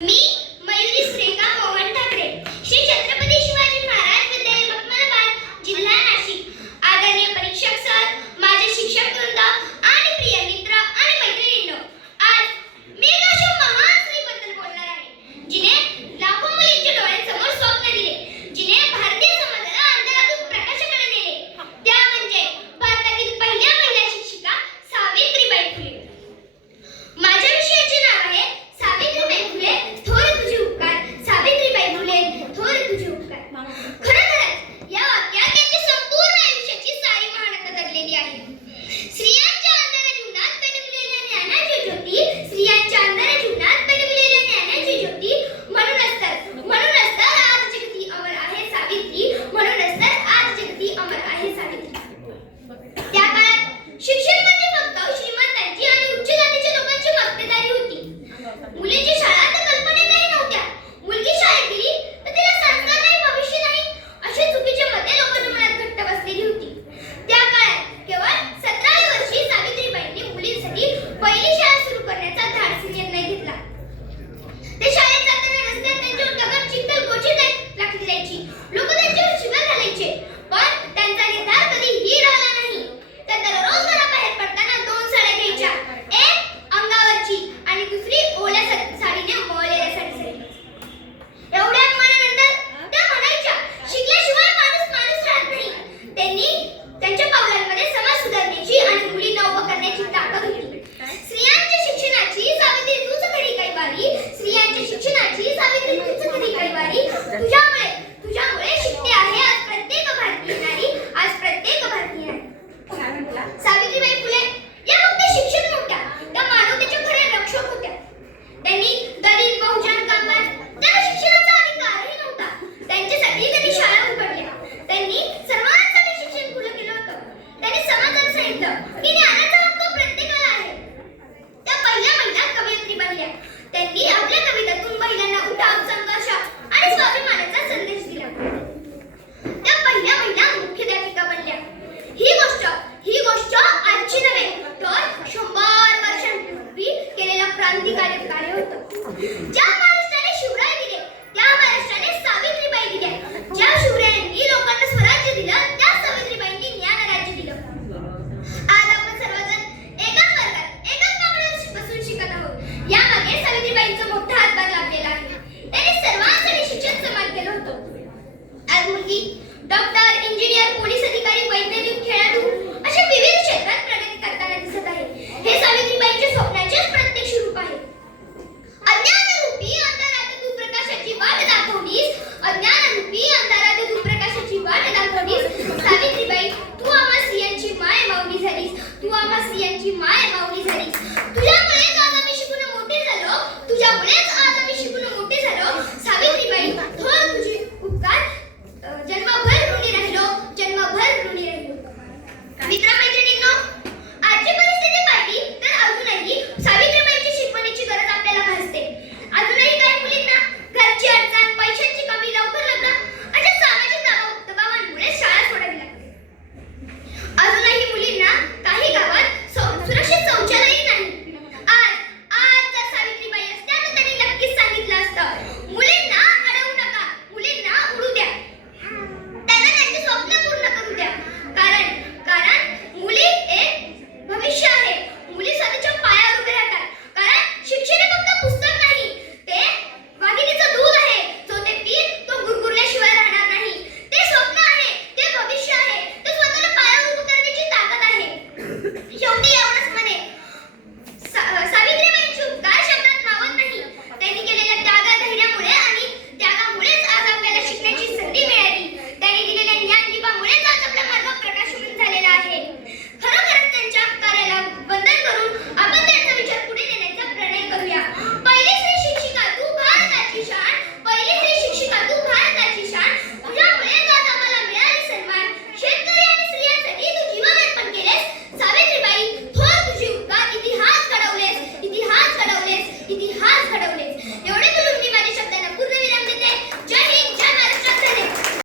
मी मयुरी श्रेखा मोहन ठाकरे, श्री छत्रपती शिवाजी महाराज विद्यालय मखमलाबाद, जिल्हा नाशिक। आदरणीय परीक्षक सर, माझे शिक्षक वृंद आणि प्रिय मित्र आणि मैत्रिणींनो, आज मी एका अशा महान स्त्रीबद्दल बोलणार आहे, जिने लाखो मुलींच्या डोळ्यांसमोर स्वप्न दिले, जिने भारतीय समाजाला अंधारातून प्रकाशाकडे नेले। त्या म्हणजे भारतातील पहिल्या महिला शिक्षिका सावित्रीबाई फुले। माझ्या विषयाचे नाव आहे सावित्रीबाई फुले, थोर तुझे उपकार। सावित्रीबाई फुले, थोर तुझे उपकार। खरंच या वाक्यात त्यांच्या संपूर्ण आयुष्याची सारी महानता दडलेली आहे। स्त्रियांच्या अंधाऱ्या जीवनात पेटविलेल्या ज्ञानाची ज्योती, स्त्रियांच्या अंधाऱ्या जीवनात पेटविलेल्या ज्ञानाची ज्योती, म्हणूनच तर आज जगती अमर आहे सावित्री, म्हणूनच तर आज जगती अमर आहे सावित्री। त्या काळात शिक्षण म्हणजे फक्त श्रीमंतांची आणि उच्च जातीच्या लोकांची मक्तेदारी होती। मुलींची शाळा तर कल्पनेतही नव्हत्या। मुलगी शाळेत गेली तर तिला संस्कार नाही, भविष्य नाही, अशी चुकीची मते लोकांच्या मनात घट्ट बसलेली होती। त्या काळात केवळ 17व्या वर्षी सावित्रीबाईंनी मुलींसाठी पहिली शाळा सुरू करण्याचा धाडसी निर्णय घेतला। ते शाळेत जाताना रस्त्यात त्यांच्यावर दगड, चिखल, गोची लागली जायची, लोक त्यांच्यावर शिव्या घालायचे, पण त्यांचा निर्धार कधीही राहिला नाही। त्या दररोज घराबाहेर पडताना 2 साड्या घ्यायच्या, एक अंगावरची आणि दुसरी ओल्या साडीने मळलेल्या साडीसाठी। एवढ्या अपमानानंतर त्या म्हणायच्या, शिकल्याशिवाय माणूस राहत नाही। त्यांनी त्यांच्या पावलांमध्ये समाज सुधारण्याची आणि मुलींना उभं करण्याची ताकद होती। स्त्रियांच्या शिक्षणाची सावित्री तूच खरी कैवारी, स्त्रियांच्या शिक्षणाची सावित्री तूच खरी कैवारी। तुझ्यामुळे शिकते आहे आज प्रत्येक भारतीय नारी, आज प्रत्येक भारतीय नारी। सावित्रीबाई फुले या फक्त शिक्षक नव्हत्या, त्या मानवतेच्या खऱ्या रक्षक होत्या। त्यांनी दलित, बहुजन, कामगार त्यांना शिक्षणाचा अधिकारही नव्हता, त्यांच्यासाठी त्यांनी शाळा उघडल्या। त्यांनी सर्वांसाठी शिक्षण खुलं केलं होतं। त्यांनी समाजाला सांगितलं की ज्ञानाचा हक्क प्रत्येकाला आहे। त्या पहिल्या महिला कवयित्री बनल्या। त्यांनी आपल्या कवितांतून महिलांना उठाव, संघर्ष आणि स्वाभिमानाचा संदेश दिला। त्या पहिल्या महिला मुख्याध्यापिका बनल्या। ही गोष्ट आजची नव्हे तर 100 वर्षांपूर्वी केलेलं क्रांतिकारी कार्य होतं। ज्या महाराष्ट्राने शिवराय दिले, त्या महाराष्ट्राने सावित्रीबाई दिल्या। ज्या शिवरायांनी लोकांना स्वराज्य दिलं, त्या सावित्रीबाईंनी ज्ञानराज्य दिलं। आज आपण सर्वजण एकाच वर्गात, एकाच बाकड्यावर बसून शिकत आहोत। यामागे सावित्रीबाईंचा मोठा हातभार लाभलेला आहे। त्यांनी सर्वांसाठी शिक्षण समान केलं होतं। आज मुलगी डॉक्टर, इंजिनियर, पोलीस अधिकारी, वैज्ञानिक